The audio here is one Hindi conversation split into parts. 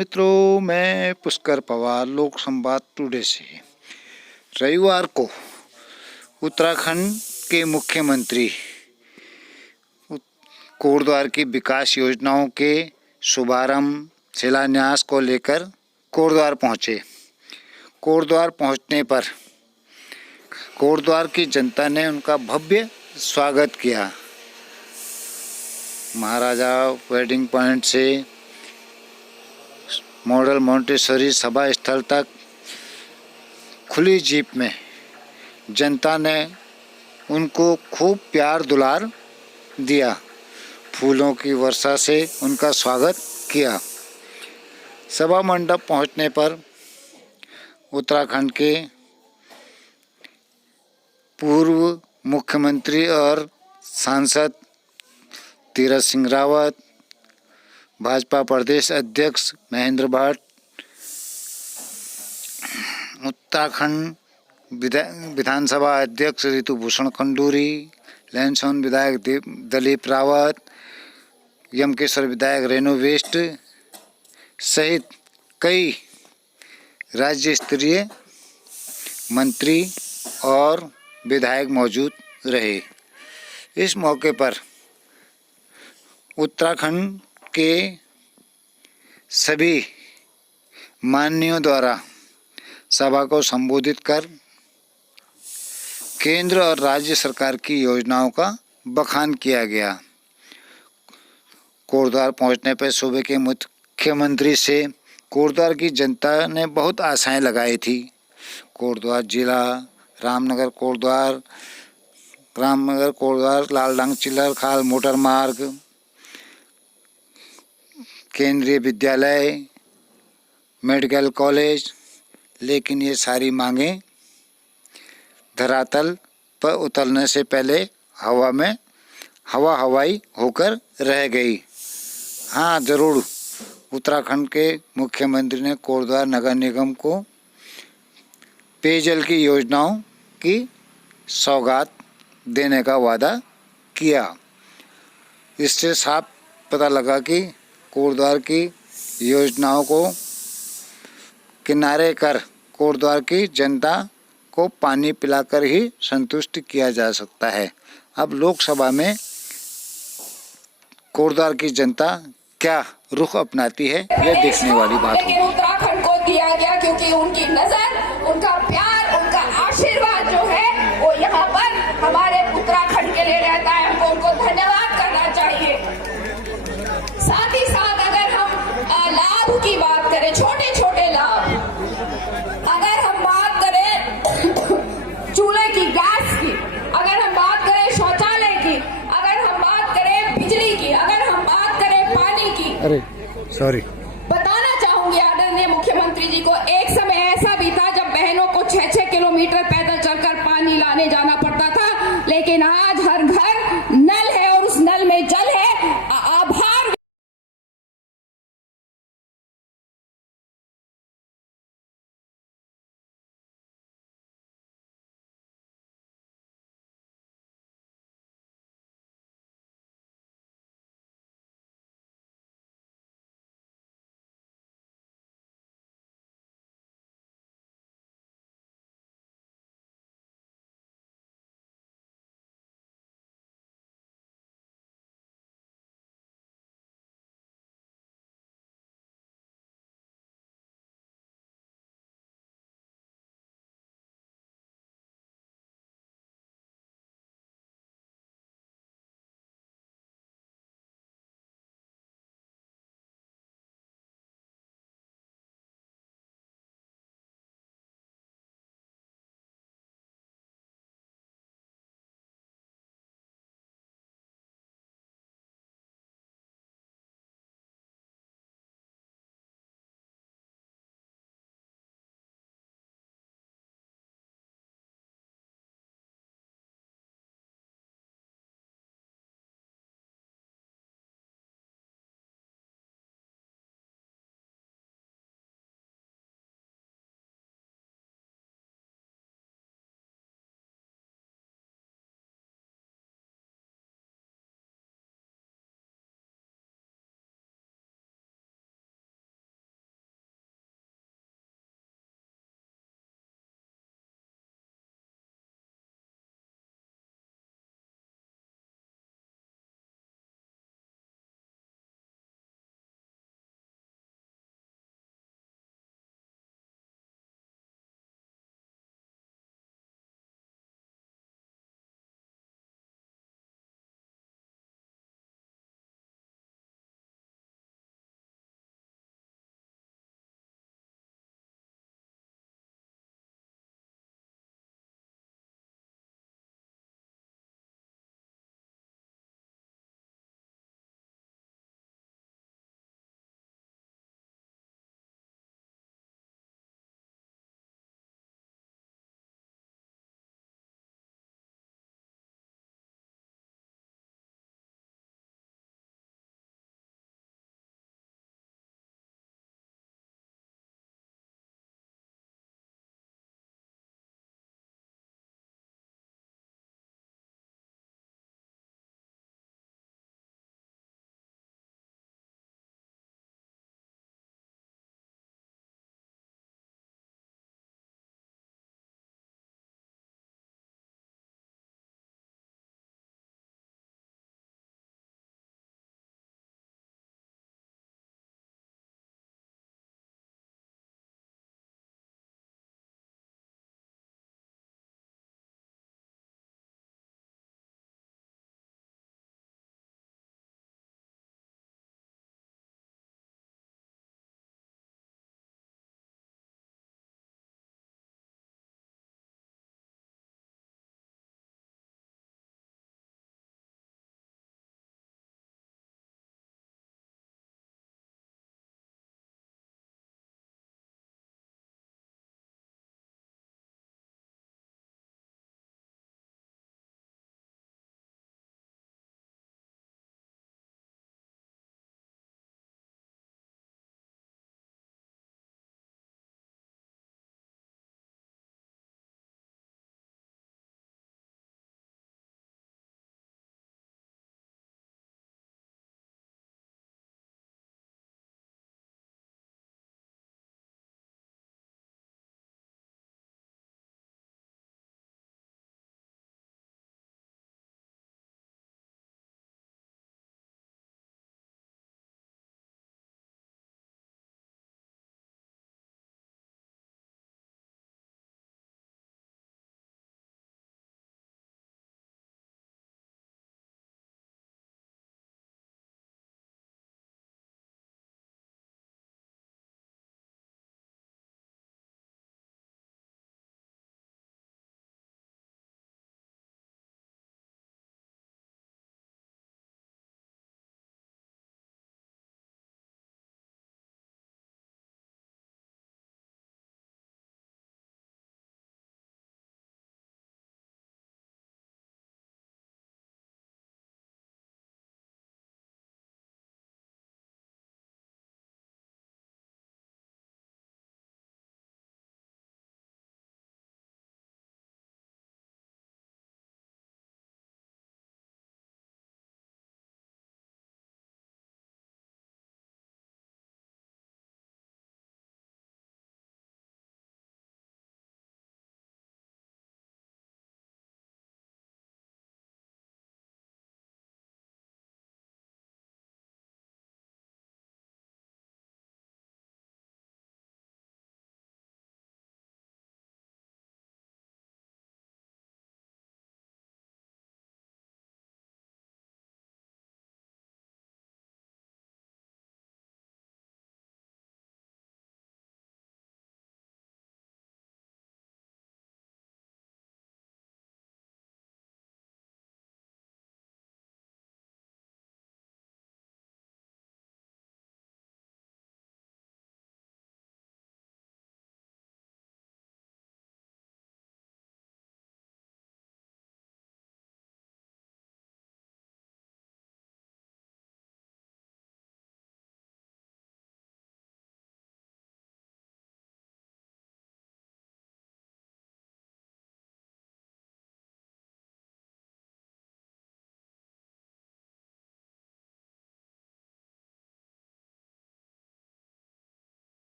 मित्रों, मैं पुष्कर पवार लोक संवाद टुडे से। रविवार को उत्तराखंड के मुख्यमंत्री कोटद्वार की विकास योजनाओं के शुभारंभ शिलान्यास को लेकर कोटद्वार पहुंचे। कोटद्वार पहुंचने पर कोटद्वार की जनता ने उनका भव्य स्वागत किया। महाराजा वेडिंग पॉइंट से मॉडल मोंटेसरी सभा स्थल तक खुली जीप में जनता ने उनको खूब प्यार दुलार दिया, फूलों की वर्षा से उनका स्वागत किया। सभा मंडप पहुंचने पर उत्तराखंड के पूर्व मुख्यमंत्री और सांसद तीरथ सिंह रावत, भाजपा प्रदेश अध्यक्ष महेंद्र भट्ट, उत्तराखंड विधानसभा अध्यक्ष ऋतुभूषण खंडूरी, लैंसौन विधायक दिलीप रावत, यमकेश्वर विधायक रेणु बिष्ट सहित कई राज्य स्तरीय मंत्री और विधायक मौजूद रहे। इस मौके पर उत्तराखंड के सभी माननीयों द्वारा सभा को संबोधित कर केंद्र और राज्य सरकार की योजनाओं का बखान किया गया। कोटद्वार पहुंचने पर सूबे के मुख्यमंत्री से कोटद्वार की जनता ने बहुत आशाएं लगाई थी। कोटद्वार जिला, रामनगर कोटद्वार, लालडंग चिल्लर खाल मोटर मार्ग, केंद्रीय विद्यालय, मेडिकल कॉलेज, लेकिन ये सारी मांगें धरातल पर उतरने से पहले हवाई होकर रह गई। हाँ, जरूर उत्तराखंड के मुख्यमंत्री ने कोटद्वार नगर निगम को पेयजल की योजनाओं की सौगात देने का वादा किया। इससे साफ पता लगा कि कोटद्वार की योजनाओं को किनारे कर कोटद्वार की जनता को पानी पिलाकर ही संतुष्ट किया जा सकता है। अब लोकसभा में कोटद्वार की जनता क्या रुख अपनाती है, यह देखने वाली बात होगी। उत्तराखंड को दिया गया क्योंकि उनकी नजर, उनका प्यार, उनका आशीर्वाद जो है वो यहाँ पर हमारे उत्तराखंड के लिए रहता है। हमको उनको धन्यवाद करना चाहिए। साथ ही साथ अगर हम लाभ की बात करें, छोटे छोटे लाभ, अगर हम बात करें चूल्हे की, गैस की, अगर हम बात करें शौचालय की, अगर हम बात करें बिजली की, अगर हम बात करें पानी की, बताना चाहूंगी आदरणीय मुख्यमंत्री जी को, एक समय ऐसा भी था जब बहनों को 6-6 किलोमीटर पैदल चलकर पानी लाने जाना पड़ता था, लेकिन आज हर घर नल है और उस नल में जल है। आभार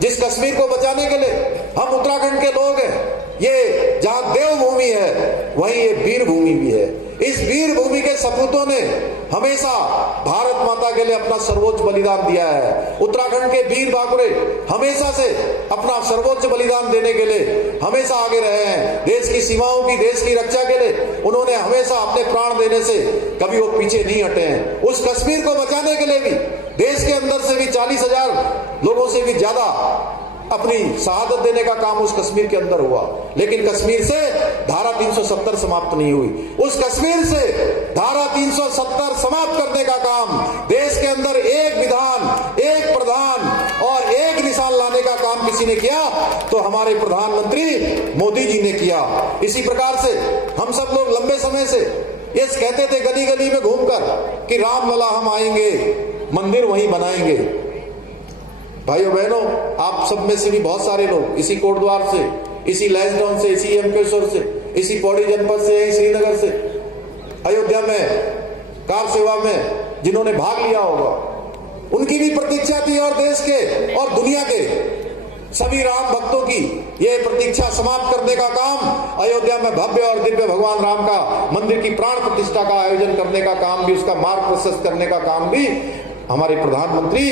जिस कश्मीर को बचाने के लिए हम उत्तराखंड के लोग हैं, ये जहां देवभूमि है वहीं ये वीर भूमि भी है। इस वीर भूमि के सपूतों ने हमेशा भारत माता के लिए अपना सर्वोच्च बलिदान दिया है। उत्तराखंड के वीर बाकुरे हमेशा से अपना सर्वोच्च बलिदान देने के लिए हमेशा आगे रहे हैं। देश की सीमाओं की, देश की रक्षा के लिए उन्होंने हमेशा अपने प्राण देने से कभी वो पीछे नहीं हटे हैं। उस कश्मीर को बचाने के लिए भी देश के अंदर से भी 40,000 लोगों से भी ज्यादा अपनी शहादत देने का काम उस कश्मीर के अंदर हुआ। लेकिन कश्मीर से धारा 370 समाप्त नहीं हुई। उस कश्मीर से धारा 370 समाप्त करने का काम देश के अंदर एक विधान, एक प्रधान और एक निशान लाने का काम किसी ने किया तो हमारे प्रधानमंत्री मोदी जी ने किया। इसी प्रकार से हम सब लोग लंबे समय से ये कहते थे गली गली में घूमकर कि रामलला हम आएंगे, मंदिर वहीं बनाएंगे। भाइयों बहनों, आप सब में से भी बहुत सारे लोग इसी कोटद्वार से, इसी लैंसडाउन से, इसी यमकेश्वर से, इसी पौड़ी जनपद से, श्रीनगर से, अयोध्या में कार सेवा में जिन्होंने भाग लिया होगा, उनकी भी प्रतीक्षा थी और देश के और दुनिया के सभी राम भक्तों की यह प्रतीक्षा समाप्त करने का काम, अयोध्या में भव्य और दिव्य भगवान राम का मंदिर की प्राण प्रतिष्ठा का आयोजन करने का काम भी, उसका मार्ग प्रशस्त करने का काम भी हमारे प्रधानमंत्री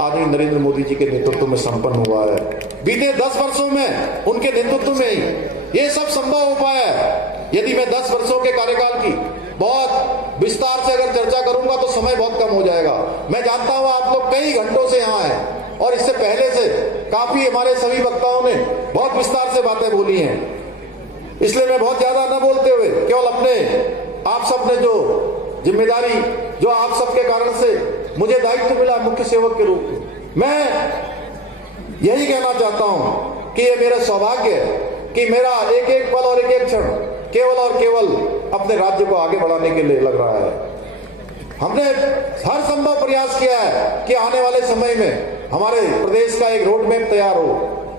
आदरणीय नरेंद्र मोदी जी के नेतृत्व में संपन्न हुआ है। बीते 10 वर्षों में उनके नेतृत्व में ही ये सब संभव हो पाया है। यदि मैं 10 वर्षों के कार्यकाल की बहुत विस्तार से अगर चर्चा करूंगा तो समय बहुत कम हो जाएगा। मैं जानता हूं आप लोग कई घंटों से यहाँ हैं और इससे पहले से काफी हमारे सभी वक्ताओं ने बहुत विस्तार से बातें बोली हैं, इसलिए मैं बहुत ज्यादा न बोलते हुए केवल अपने आप सब ने जो जिम्मेदारी जो आप सबके कारण से मुझे दायित्व मिला मुख्य सेवक के रूप में, मैं यही कहना चाहता हूं कि ये मेरा सौभाग्य है कि मेरा एक एक पल और एक एक क्षण केवल और केवल अपने राज्य को आगे बढ़ाने के लिए लग रहा है। हमने हर संभव प्रयास किया है कि आने वाले समय में हमारे प्रदेश का एक रोड मैप तैयार हो,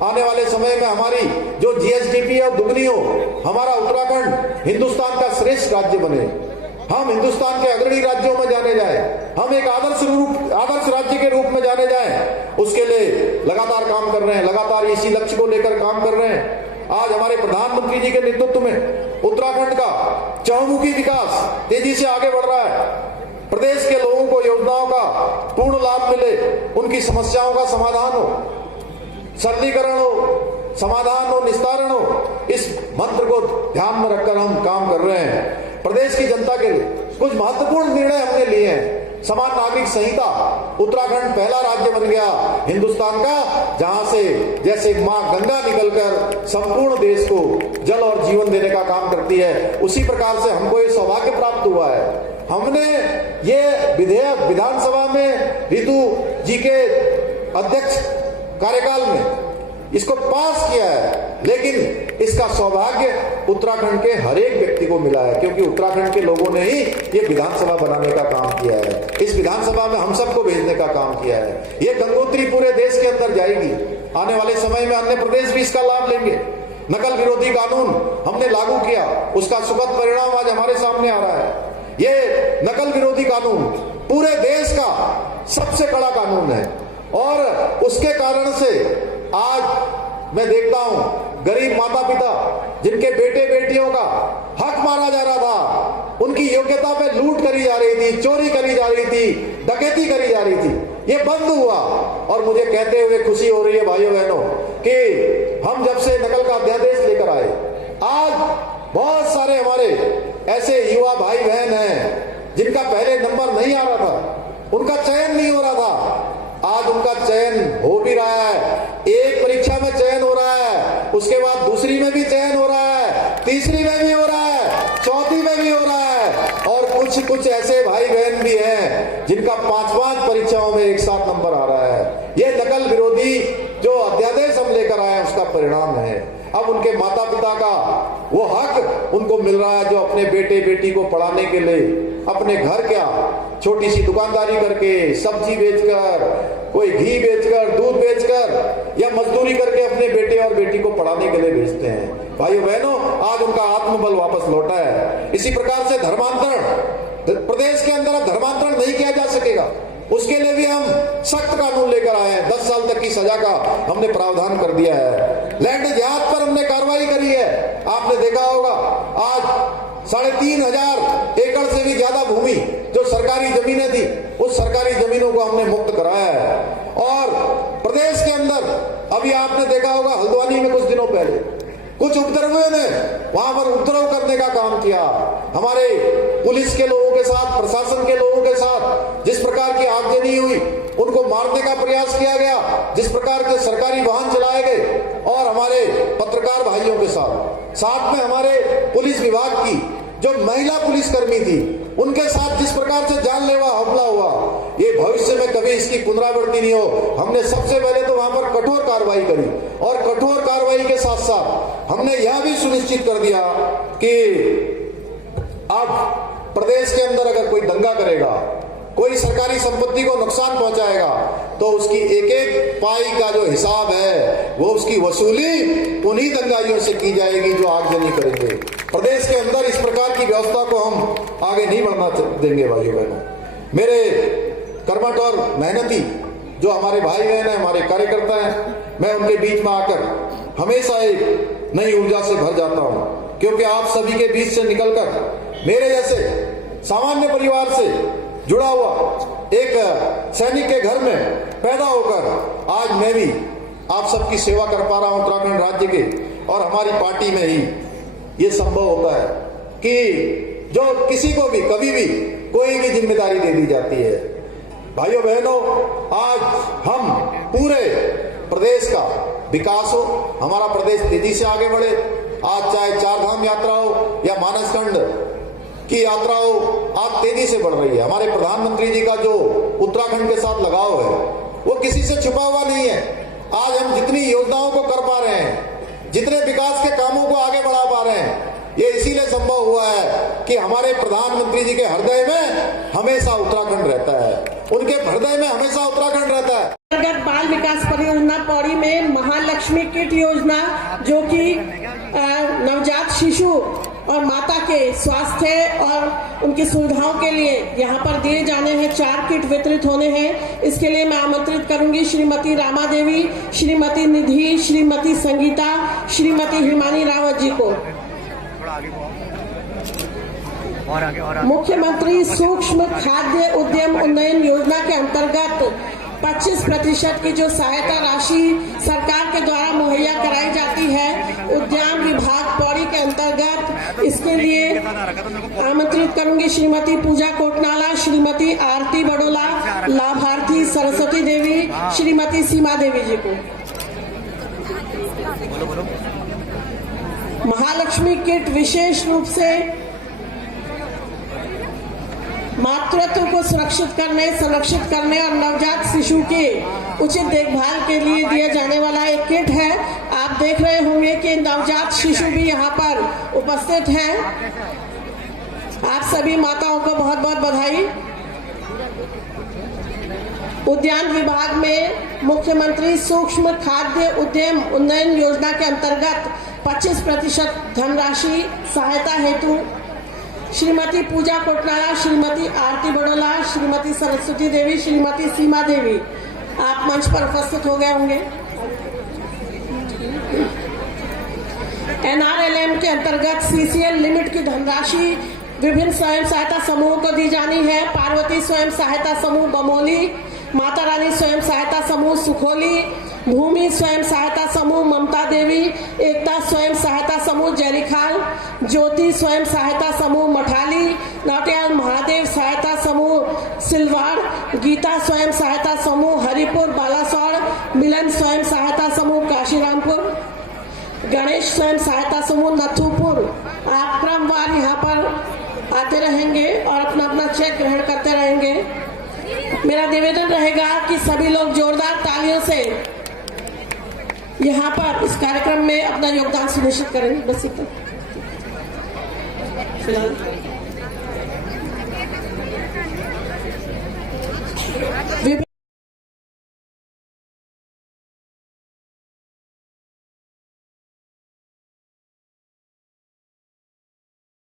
आने वाले समय में हमारी जो जीएसडीपी है दुगनी हो, हमारा उत्तराखंड हिंदुस्तान का श्रेष्ठ राज्य बने, हम हिंदुस्तान के अग्रणी राज्यों में जाने जाएं, हम एक आदर्श राज्य के रूप में जाने जाएं, उसके लिए लगातार काम कर रहे हैं, लगातार इसी लक्ष्य को लेकर काम कर रहे हैं। आज हमारे प्रधानमंत्री जी के नेतृत्व में उत्तराखंड का चहुमुखी विकास तेजी से आगे बढ़ रहा है। प्रदेश के लोगों को योजनाओं का पूर्ण लाभ मिले, उनकी समस्याओं का समाधान हो, सरलीकरण हो, समाधान हो, निस्तारण हो, इस मंत्र को ध्यान में रखकर हम काम कर रहे हैं। प्रदेश की जनता के लिए कुछ महत्वपूर्ण निर्णय हमने लिए हैं। समान नागरिक संहिता, उत्तराखंड पहला राज्य बन गया हिंदुस्तान का जहां से जैसे मां गंगा निकलकर संपूर्ण देश को जल और जीवन देने का काम करती है, उसी प्रकार से हमको ये सौभाग्य प्राप्त हुआ है। हमने ये विधेयक विधानसभा में रितु जी के अध्यक्ष कार्यकाल में इसको पास किया है, लेकिन इसका सौभाग्य उत्तराखंड के हर एक व्यक्ति को मिला है, क्योंकि उत्तराखंड के लोगों ने ही ये विधानसभा बनाने का काम किया है, इस विधानसभा में हम सबको भेजने का काम किया है। ये गंगोत्री पूरे देश के अंदर जाएगी। आने वाले समय में अन्य प्रदेश भी इसका लाभ लेंगे। नकल विरोधी कानून हमने लागू किया, उसका सुखद परिणाम आज हमारे सामने आ रहा है। ये नकल विरोधी कानून पूरे देश का सबसे कड़ा कानून है और उसके कारण से आज मैं देखता हूं गरीब माता पिता जिनके बेटे बेटियों का हक मारा जा रहा था, उनकी योग्यता पे लूट करी जा रही थी, चोरी करी जा रही थी, डकैती करी जा रही थी, ये बंद हुआ। और मुझे कहते हुए खुशी हो रही है भाइयों बहनों कि हम जब से नकल का अध्यादेश लेकर आए, आज बहुत सारे हमारे ऐसे युवा भाई बहन हैं जिनका पहले नंबर नहीं आ रहा था, उनका चयन नहीं हो रहा था, आज उनका चयन हो भी रहा है। एक परीक्षा में चयन हो रहा है, उसके बाद दूसरी में भी चयन हो रहा है, तीसरी में भी हो रहा है, चौथी में भी हो रहा है, और कुछ ऐसे भाई बहन भी हैं जिनका 5-5 परीक्षाओं में एक साथ नंबर आ रहा है। ये नकल विरोधी जो अध्यादेश हम लेकर आए हैं उसका परिणाम है। अब उनके माता पिता का वो हक उनको मिल रहा है जो अपने बेटे बेटी को पढ़ाने के लिए अपने घर क्या छोटी सी दुकानदारी करके, सब्जी बेचकर, कोई घी बेचकर, दूध बेचकर या मजदूरी करके अपने बेटे और बेटी को पढ़ाने के लिए भेजते हैं। भाइयों बहनों, आज उनका आत्मबल वापस लौटा है। इसी प्रकार से धर्मांतरण प्रदेश के अंदर अब धर्मांतरण नहीं किया जा सकेगा। उसके लिए भी हम सख्त कानून लेकर आए हैं। 10 साल तक की सजा का हमने प्रावधान कर दिया है। लैंड जिहाद पर हमने कार्रवाई करी है। आपने देखा होगा आज 3,500 एकड़ से भी ज्यादा भूमि जो सरकारी जमीनें थी, उस सरकारी जमीनों को हमने मुक्त कराया है। और प्रदेश के अंदर अभी आपने देखा होगा हल्द्वानी में कुछ दिनों पहले कुछ उपद्रवियों ने वहां पर उपद्रव करने का काम किया। हमारे पुलिस के लोगों के साथ, प्रशासन के लोगों के साथ जिस प्रकार की आगजनी हुई, उनको मारने का प्रयास किया गया, जिस प्रकार के सरकारी वाहन चलाए गए, और हमारे पत्रकार भाइयों के साथ में हमारे पुलिस विभाग की जो महिला पुलिसकर्मी थी, उनके साथ जिस प्रकार से जानलेवा हमला हुआ, ये भविष्य में कभी इसकी पुनरावृत्ति नहीं हो। हमने सबसे पहले तो वहां पर कठोर कार्रवाई करी, और कठोर कार्रवाई के साथ साथ हमने यह भी सुनिश्चित कर दिया कि अब प्रदेश के अंदर अगर कोई दंगा करेगा, कोई सरकारी संपत्ति को नुकसान पहुंचाएगा, तो उसकी एक एक पाई का जो हिसाब है वो उसकी वसूली उन्हीं दंगाइयों से की जाएगी जो आगजनी करेंगे। प्रदेश के अंदर इस प्रकार की व्यवस्था को हम आगे नहीं बढ़ना देंगे। भाइयों बहनों, मेरे कर्मठ और मेहनती जो हमारे भाई बहन हैं, हमारे कार्यकर्ता हैं, मैं उनके बीच में आकर हमेशा एक नई ऊर्जा से भर जाता हूं, क्योंकि आप सभी के बीच से निकलकर मेरे जैसे सामान्य परिवार से जुड़ा हुआ एक सैनिक के घर में पैदा होकर आज मैं भी आप सबकी सेवा कर पा रहा हूं उत्तराखंड राज्य के। और हमारी पार्टी में ही ये संभव होता है कि जो किसी को भी कभी भी कोई भी जिम्मेदारी दे दी जाती है। भाइयों बहनों, आज हम पूरे प्रदेश का विकास हो, हमारा प्रदेश तेजी से आगे बढ़े। आज चाहे 4 धाम यात्रा हो या मानसखंड की यात्रा हो, आज तेजी से बढ़ रही है। हमारे प्रधानमंत्री जी का जो उत्तराखंड के साथ लगाव है वो किसी से छुपा हुआ नहीं है। आज हम जितनी योजनाओं को कर पा रहे हैं, जितने विकास के कामों को आगे बढ़ा पा रहे हैं, ये इसीलिए संभव हुआ है कि हमारे प्रधानमंत्री जी के हृदय में हमेशा उत्तराखंड रहता है, उनके हृदय में हमेशा उत्तराखंड रहता है। अंतर्गत बाल विकास परियोजना पौड़ी में महालक्ष्मी किट योजना, जो कि नवजात शिशु और माता के स्वास्थ्य और उनकी सुविधाओं के लिए यहाँ पर दिए जाने हैं 4 किट वितरित होने हैं। इसके लिए मैं आमंत्रित करूंगी श्रीमती रामा देवी, श्रीमती निधि, श्रीमती संगीता, श्रीमती हिमानी रावत जी को। मुख्यमंत्री सूक्ष्म खाद्य उद्यम उन्नयन योजना के अंतर्गत 25% की जो सहायता राशि सरकार के द्वारा मुहैया कराई जाती है उद्यान विभाग पौड़ी के अंतर्गत, इसके लिए आमंत्रित करूंगी श्रीमती पूजा कोटनाला, श्रीमती आरती बडोला, लाभार्थी सरस्वती देवी, श्रीमती सीमा देवी जी को। महालक्ष्मी किट विशेष रूप से मातृत्व को सुरक्षित करने, संरक्षित करने और नवजात शिशु के उचित देखभाल के लिए दिया जाने वाला एक किट है। आप देख रहे होंगे कि नवजात शिशु भी यहाँ पर उपस्थित हैं। आप सभी माताओं को बहुत बहुत बधाई। उद्यान विभाग में मुख्यमंत्री सूक्ष्म खाद्य उद्यम उन्नयन योजना के अंतर्गत 25% धनराशि सहायता हेतु श्रीमती पूजा कोटनाला, श्रीमती आरती बडोला, श्रीमती सरस्वती देवी, श्रीमती सीमा देवी आप मंच पर उपस्थित हो गए होंगे। NRLM के अंतर्गत CCL लिमिट की धनराशि विभिन्न स्वयं सहायता समूहों को दी जानी है। पार्वती स्वयं सहायता समूह बमोली, माता रानी स्वयं सहायता समूह सुखोली, भूमि स्वयं सहायता समूह ममता देवी, एकता स्वयं सहायता समूह जैलीखाल, ज्योति स्वयं सहायता समूह मठाली, नाट्याल महादेव सहायता समूह सिलवाड़, गीता स्वयं सहायता समूह हरिपुर बालासोर, मिलन स्वयं सहायता समूह काशीरामपुर, गणेश स्वयं सहायता समूह नथुपुर। आप क्रमवार यहाँ पर आते रहेंगे और अपना अपना चेक ग्रहण करते रहेंगे। मेरा निवेदन रहेगा कि सभी लोग जोरदार तालियों से यहाँ पर इस कार्यक्रम में अपना योगदान सुनिश्चित करेंगे। बस इतना फिलहाल